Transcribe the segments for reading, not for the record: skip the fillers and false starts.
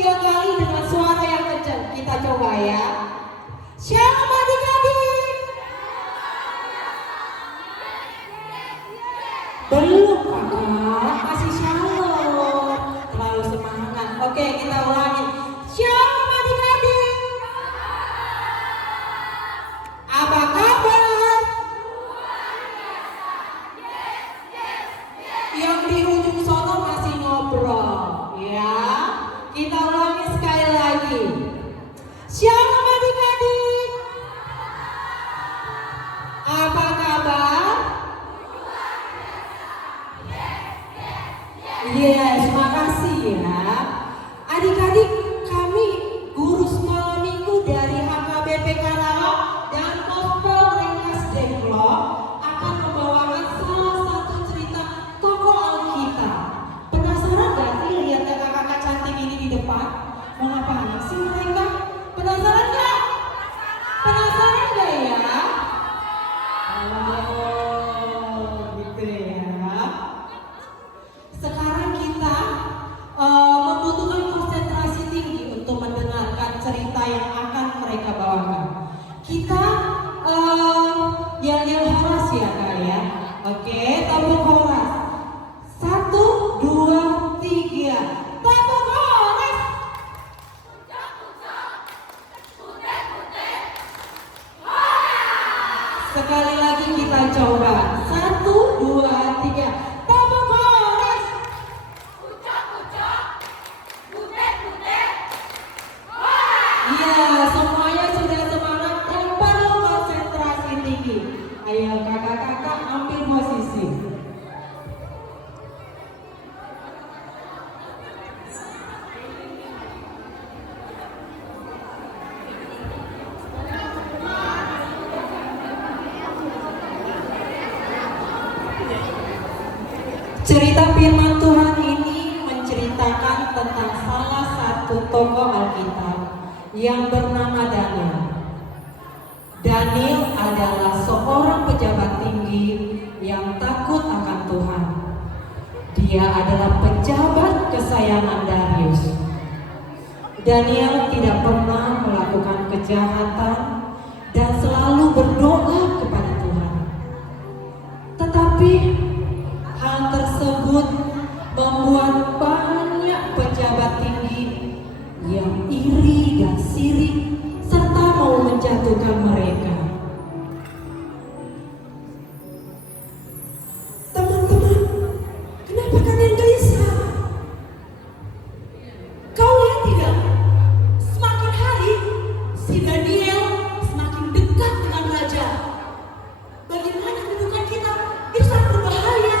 tiga kali dengan suara yang kencang. Kita coba ya. Shalom adik-adik. Belum kakak, masih shalom. Terlalu semangat. Oke, kita ulangi. Shalom adik-adik. Apa kabar? Yang di ujung sono masih ngobrol, ya. Kita ulangi sekali lagi. Shalom adik-adik. Apa kabar? Yes, makasih ya. Adik-adik, kami guru sekolah minggu dari HKBP Karawang dan Gospel Rengas Dengklok akan membawakan salah satu cerita tokoh Alkitab. Penasaran gak sih lihat kakak-kakak cantik ini di depan? Mau ngapain sih mereka? Penasaran gak? Penasaran gak ya? Oh, gitu ya. Sekarang kita membutuhkan konsentrasi tinggi untuk mendengarkan cerita yang akan mereka bawakan. Kita yel-yel horas ya kak ya. Oke, tabung horas. 1, 2, 3. Tabung horas. Sekali lagi kita coba. 1, 2, 3. Tabung horas. Iya, semuanya sudah semangat dan perlu konsentrasi tinggi. Ayo kakak-kakak ambil posisi. Cerita firman Tuhan ini menceritakan tentang salah satu tokoh Alkitab yang bernama Daniel. Daniel adalah seorang pejabat tinggi yang takut akan Tuhan. Dia adalah pejabat kesayangan Darius. Daniel tidak pernah melakukan kejahatan dan selalu berdoa kepada Tuhan. Tetapi hal tersebut membuat banyak pejabat tinggi yang iri dan sirik serta mau menjatuhkan mereka. Teman-teman, kenapa kalian gelisah? Kau lihat tidak? Semakin hari si Daniel semakin dekat dengan raja. Bagaimana kedudukan kita? Itu sangat berbahaya.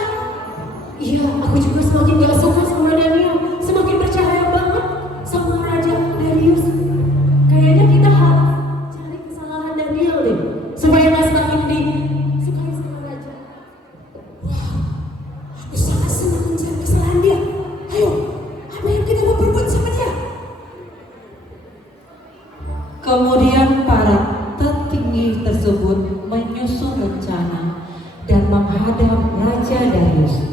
Iya, aku juga semakin gak suka sama Daniel. Semakin percaya banget sama Raja Darius. Kayaknya kita harus cari kesalahan Daniel deh, supaya gak semakin disukai sama Raja. Wah, aku sangat senang mencari kesalahan dia. Ayo, apa yang kita mau berbuat sama dia? Kemudian para petinggi tersebut menyusun rencana dan menghadap Raja Darius.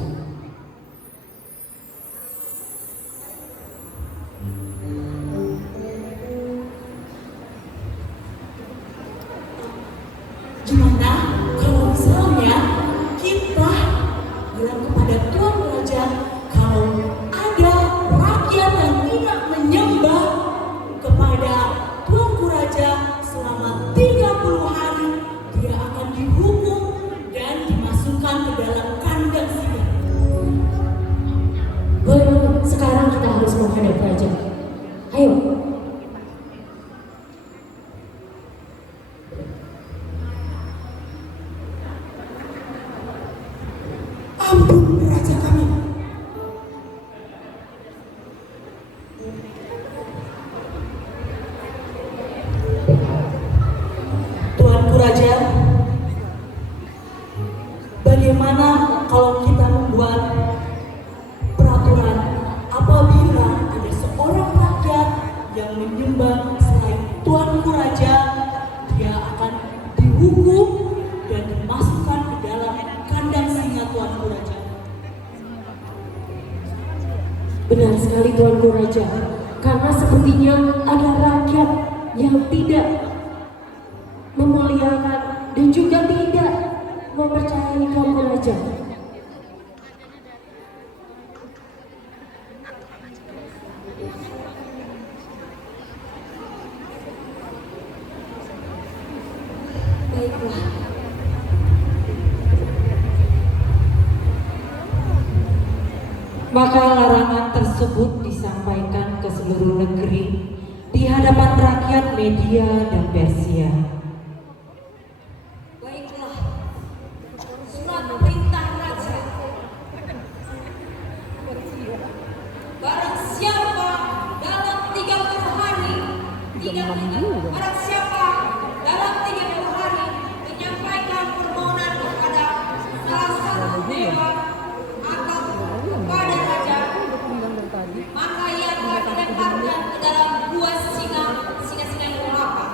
Gimana kalau misalnya kita bilang kepada Tuan Raja kalau ada rakyat yang tidak menyembah kepada Tuanku Raja selama 30 hari, dia akan dihukum dan dimasukkan ke dalam kandang singa. Boleh, sekarang kita harus menghadap Raja. Ayo. Ampun Raja kami. Tuanku Raja, bagaimana kalau kita membuat peraturan apabila ada seorang rakyat yang menyembah selain Tuanku Raja, dia akan dihukum dan dimasukkan ke dalam kandang singa Tuanku Raja. Benar sekali Tuanku Raja. karena sepertinya ada rakyat yang tidak memuliakan dan juga tidak mempercayai kamu raja. Baiklah. Maka larangan tersebut disampaikan ke seluruh negeri di hadapan rakyat Media dan Persia. Baiklah. Surat perintah raja. Barang siapa dalam 30 hari barang siapa dalam 30 hari menyampaikan permohonan kepada salah satu dewa atau kepada raja, maka ia akan dilemparkan ke dalam gua singa-singa yang lapar.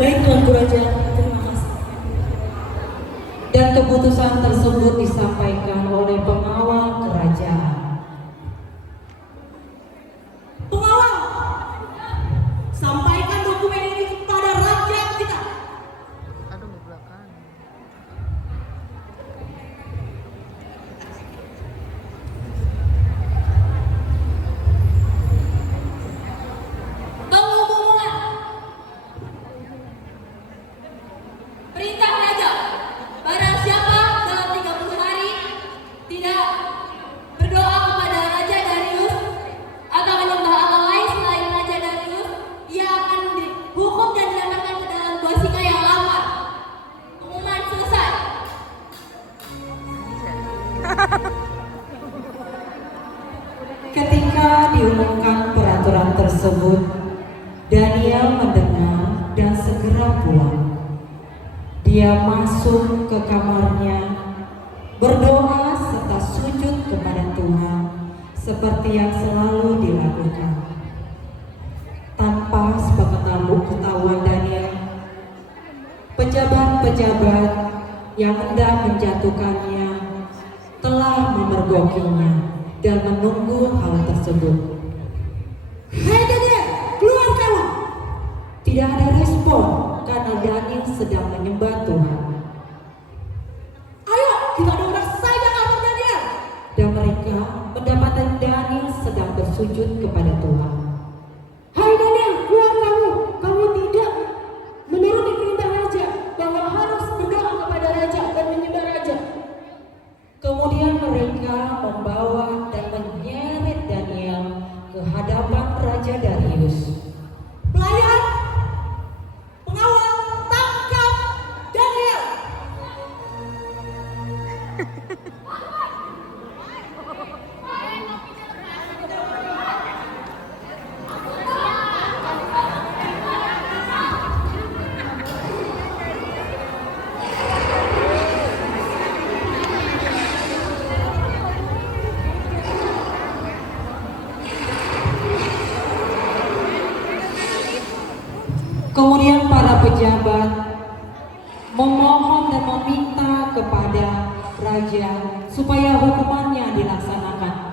Baik Tuanku Raja, terima kasih. Dan keputusan tersebut disampaikan oleh pengawal kerajaan. Pengawal, sampaikan dokumen ini kepada rakyat kita. Pengumuman. Perintah raja. Barang siapa dalam 30 hari tidak berdoa kepada Raja Darius atau menyembah Allah lain selain Raja Darius, ia akan dihukum dan dilemparkan ke dalam gua singa yang lapar. Pengumuman selesai. Ketika diumumkan peraturan tersebut, Daniel mendengar dan segera pulang. Dia masuk ke kamarnya, berdoa serta sujud kepada Tuhan seperti yang selalu dilakukan. Tanpa sepengetahuan Daniel, pejabat-pejabat yang hendak menjatuhkannya telah memergokinya dan menunggu hal tersebut. "Hai Daniel, keluar kamu!" Tidak ada respon karena Daniel sedang menyembah Tuhan. Ayo, kita dorong saja kamar Daniel. Dan mereka mendapati Daniel sedang bersujud kepada Tuhan. Hai Daniel, keluar kamu! Kamu tidak menuruti perintah raja bahwa harus berdoa kepada raja dan menyembah raja. Kemudian mereka membawa dan menyeret Daniel ke hadapan Raja Darius. Pelayan, pengawal, tangkap Daniel. Kemudian para pejabat memohon dan meminta kepada raja supaya hukumannya dilaksanakan.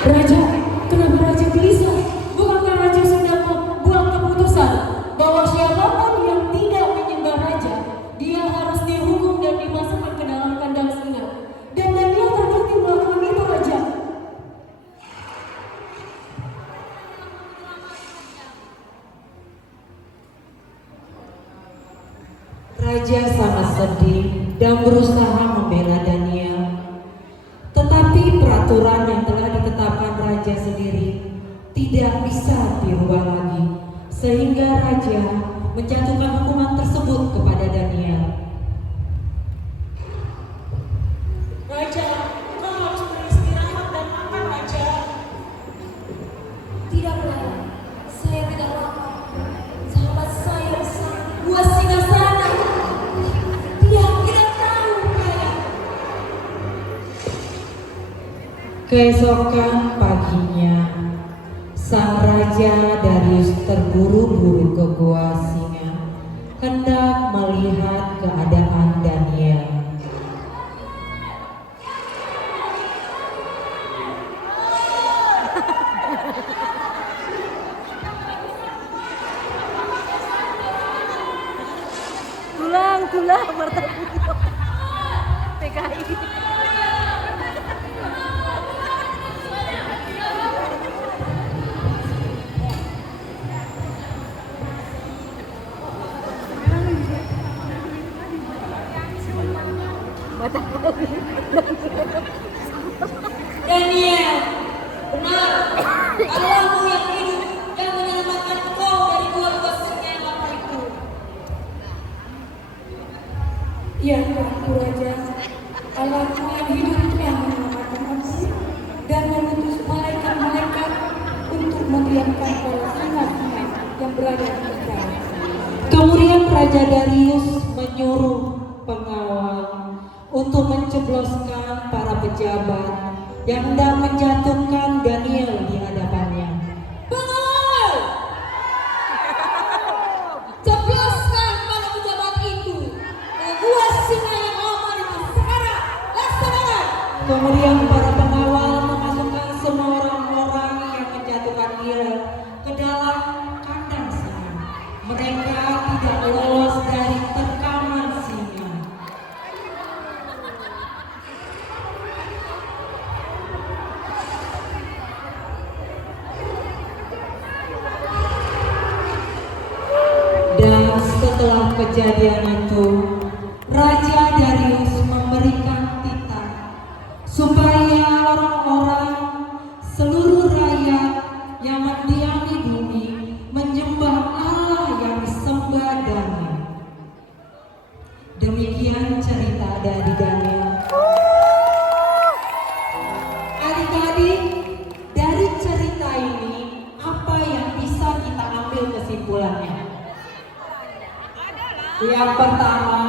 Raja, kenapa raja gelisah? Bukankah raja sudah membuat keputusan bahwa siapapun yang tidak menyembah raja, dia harus dihukum dan dimasukkan ke dalam kandang singa. Dan Daniel terbukti melakukan itu, raja. Raja sangat sedih dan berusaha membela Daniel. tidak bisa dirubah lagi, sehingga raja menjatuhkan hukuman tersebut kepada Daniel. Raja, kau harus beristirahat dan makan, Raja. Tidak, Pelayan. Saya tidak lapar. Sahabat saya besar buah singa sana. Dia tidak tahu, Pelayan. Keesokan paginya, sang raja Darius terburu-buru ke gua singa, hendak melihat keadaan Daniel. Tulang martabak PKI. Daniel, benar. Allahmu yang hidup yang menyelamatkan kau dari dua singa yang lapar itu. Ya Tuanku Raja, Allahku yang hidup yang menyelamatkan aku dan mengutus malaikat-malaikat untuk mendiamkan para singa-singa yang berada di negara. Kemudian Raja Darius menyuruh pengawal untuk mencebloskan para pejabat yang hendak menjatuhkan Daniel di hadapannya. Pengawal, jebloskan para pejabat itu ke gua singa yang aman itu sekarang. Laksanakan. Kemudian para pengawal memasukkan semua orang-orang yang menjatuhkan dia ke dalam kandang singa. Mereka tidak lolos dari tekanan singa. Dan setelah kejadian itu, Raja Darius memberikan titah supaya orang-orang seluruh rakyat yang mendiami bumi menyembah Allah yang disembah Daniel. Demikian cerita dari Daniel. Adik-adik, dari cerita ini apa yang bisa kita ambil kesimpulannya? Yang pertama,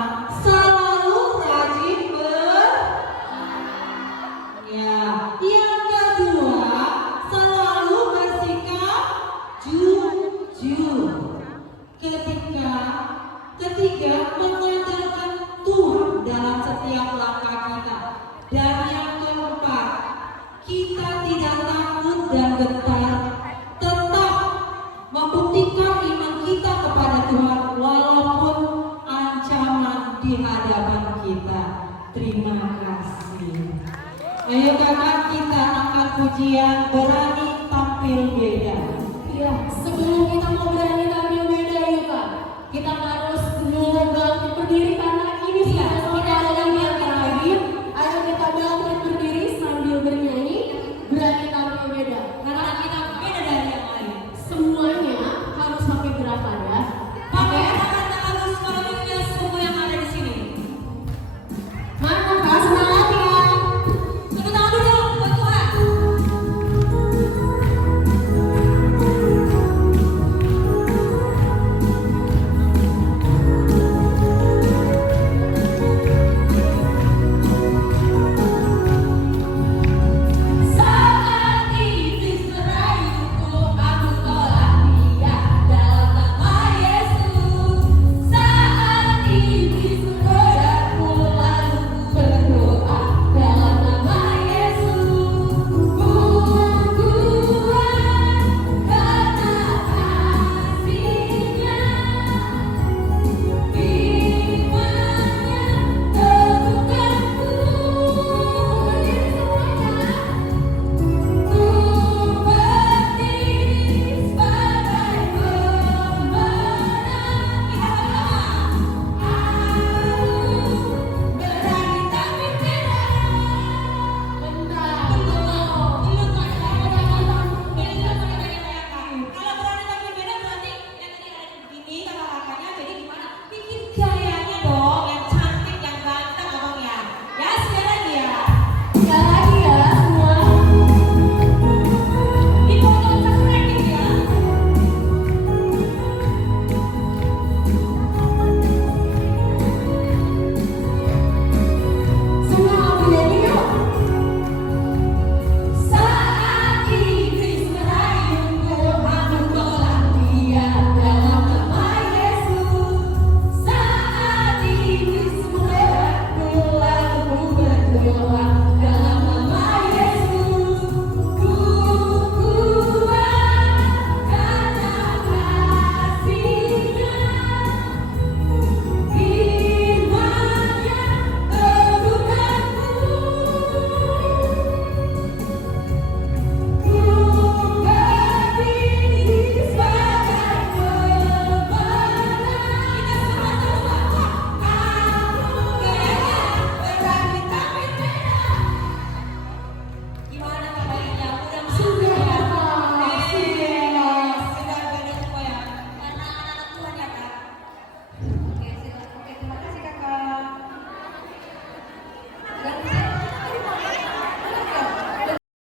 selalu rajin ya. Yang kedua, selalu bersikap jujur. Ketiga, mengandalkan Tuhan dalam setiap langkah kita. Dan yang keempat, kita tidak takut dan gentar, tetap membuktikan iman kita kepada Tuhan walaupun ancaman di hadapan kita. Terima kasih. Ayo kakak, kita angkat pujian berani tampil beda. Ya, sebelum kita mau berani tampil beda yuk Kak, kita